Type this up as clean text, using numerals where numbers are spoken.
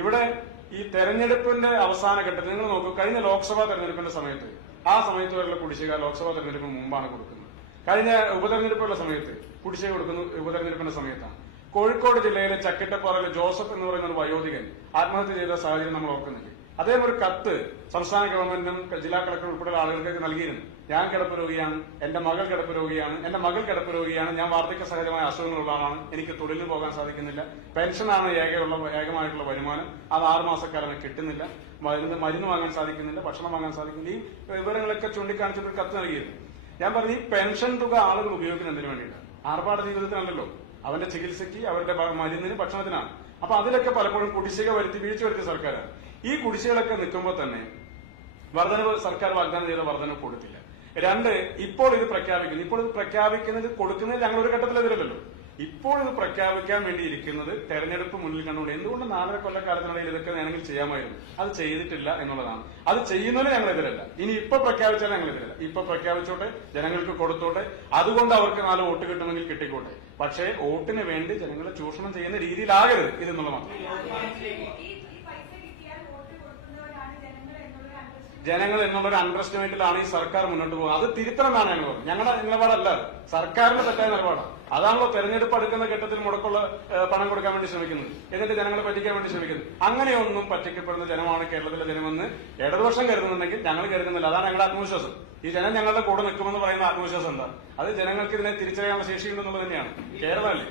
ഇവിടെ ഈ തെരഞ്ഞെടുപ്പിന്റെ അവസാന ഘട്ടത്തിൽ നിങ്ങൾ നോക്കൂ, കഴിഞ്ഞ ലോക്സഭാ തെരഞ്ഞെടുപ്പിന്റെ സമയത്ത് ആ സമയത്ത് വരെയുള്ള കുടിശ്ശിക ലോക്സഭാ തെരഞ്ഞെടുപ്പിന് മുമ്പാണ് കൊടുക്കുന്നത്. കഴിഞ്ഞ ഉപതെരഞ്ഞെടുപ്പുള്ള സമയത്ത് കുടിശ്ശിക കൊടുക്കുന്നത് ഉപതെരഞ്ഞെടുപ്പിന്റെ സമയത്താണ്. കോഴിക്കോട് ജില്ലയിലെ ചക്കിട്ടപ്പാറയിലെ ജോസഫ് എന്ന് പറയുന്ന ഒരു വയോധികൻ ആത്മഹത്യ ചെയ്ത സാഹചര്യം നമ്മൾ ഓർക്കുന്നില്ലേ? അദ്ദേഹം ഒരു കത്ത് സംസ്ഥാന ഗവൺമെന്റിനും ജില്ലാ കളക്ടർ ഉൾപ്പെടെയുള്ള ആളുകൾക്ക് നൽകിയിരുന്നു. ഞാൻ കിടപ്പ് രോഗിയാണ്, എന്റെ മകൾ കിടപ്പ് രോഗിയാണ്, എന്റെ മകൾ കിടപ്പ് രോഗിയാണ്, ഞാൻ വാർദ്ധക്യ സഹജമായ അസുഖങ്ങളുള്ളതാണ്, എനിക്ക് തൊഴിലിന് പോകാൻ സാധിക്കുന്നില്ല, പെൻഷനാണ് ഏകമായിട്ടുള്ള വരുമാനം, അത് 6 മാസക്കാലം കിട്ടുന്നില്ല, മരുന്ന് വാങ്ങാൻ സാധിക്കുന്നില്ല, ഭക്ഷണം വാങ്ങാൻ സാധിക്കുന്നില്ല. ഈ വിവരങ്ങളൊക്കെ ചൂണ്ടിക്കാണിച്ചിട്ട് കത്ത് നൽകിയിരുന്നു. ഞാൻ പറഞ്ഞു, ഈ പെൻഷൻ തുക ആളുകൾ ഉപയോഗിക്കുന്നതിന് വേണ്ടിയിട്ടാണ്, ആർഭാട ജീവിതത്തിനല്ലല്ലോ, അവന്റെ ചികിത്സയ്ക്ക്, അവരുടെ മരുന്നിന്, ഭക്ഷണത്തിനാണ്. അപ്പൊ അതിലൊക്കെ പലപ്പോഴും കുടിശ്ശിക വരുത്തി വീഴ്ച വരുത്തിയ സർക്കാരാണ്. ഈ കുടിശ്ശികളൊക്കെ നിൽക്കുമ്പോൾ തന്നെ വർധനവ് സർക്കാർ വാഗ്ദാനം ചെയ്ത വർധനവ് കൊടുത്തില്ല. 2, ഇപ്പോൾ ഇത് പ്രഖ്യാപിക്കുന്നത് കൊടുക്കുന്നത് ഞങ്ങളൊരു ഘട്ടത്തിലെതിരല്ലോ. ഇപ്പോൾ ഇത് പ്രഖ്യാപിക്കാൻ വേണ്ടി ഇരിക്കുന്നത് തെരഞ്ഞെടുപ്പ് മുന്നിൽ കണ്ടുകൊണ്ട് എന്തുകൊണ്ട് 4 കൊല്ലക്കാലത്തിനിടയിൽ ഇതൊക്കെ വേണമെങ്കിൽ ചെയ്യാമായിരുന്നു, അത് ചെയ്തിട്ടില്ല എന്നുള്ളതാണ്. അത് ചെയ്യുന്നതിന് ഞങ്ങളെതിരല്ല. ഇനി ഇപ്പൊ പ്രഖ്യാപിച്ചാൽ ഞങ്ങളെതിരല്ല. ഇപ്പൊ പ്രഖ്യാപിച്ചോട്ടെ, ജനങ്ങൾക്ക് കൊടുത്തോട്ടെ, അതുകൊണ്ട് അവർക്ക് 4 വോട്ട് കിട്ടുമെങ്കിൽ കിട്ടിക്കോട്ടെ. പക്ഷേ വോട്ടിന് വേണ്ടി ജനങ്ങളെ ചൂഷണം ചെയ്യുന്ന രീതിയിലാകരുത് ഇതെന്നുള്ള മാത്രം. ജനങ്ങൾ എന്നുള്ളൊരു അണ്ടർസ്റ്റിമേറ്റിലാണ് ഈ സർക്കാർ മുന്നോട്ട് പോകുന്നത്. അത് തിരുത്തണമെന്നാണ് ഞങ്ങൾ പറഞ്ഞത്. ഞങ്ങളുടെ നിലപാടല്ല, സർക്കാരിന്റെ തെറ്റായ നിലപാടാണ്. അതാണല്ലോ തെരഞ്ഞെടുപ്പ് അടുക്കുന്ന ഘട്ടത്തിൽ മുടക്കുള്ള പണം കൊടുക്കാൻ വേണ്ടി ശ്രമിക്കുന്നത്, എന്നിട്ട് ജനങ്ങളെ പറ്റിക്കാൻ വേണ്ടി ശ്രമിക്കുന്നത്. അങ്ങനെയൊന്നും പറ്റിക്കപ്പെടുന്ന ജനമാണ് കേരളത്തിലെ ജനമെന്ന് ഇടതുപക്ഷം കരുതുന്നുണ്ടെങ്കിൽ ഞങ്ങൾ കരുതുന്നില്ല. അതാണ് ഞങ്ങളുടെ ആത്മവിശ്വാസം. ഈ ജനം ഞങ്ങളുടെ കൂടെ നിൽക്കുമെന്ന് പറയുന്ന ആത്മവിശ്വാസം എന്താ? അത് ജനങ്ങൾക്ക് ഇതിനെ തിരിച്ചറിയാനുള്ള ശേഷിയുണ്ടെന്നുള്ളത് തന്നെയാണ്. കേരളമല്ലേ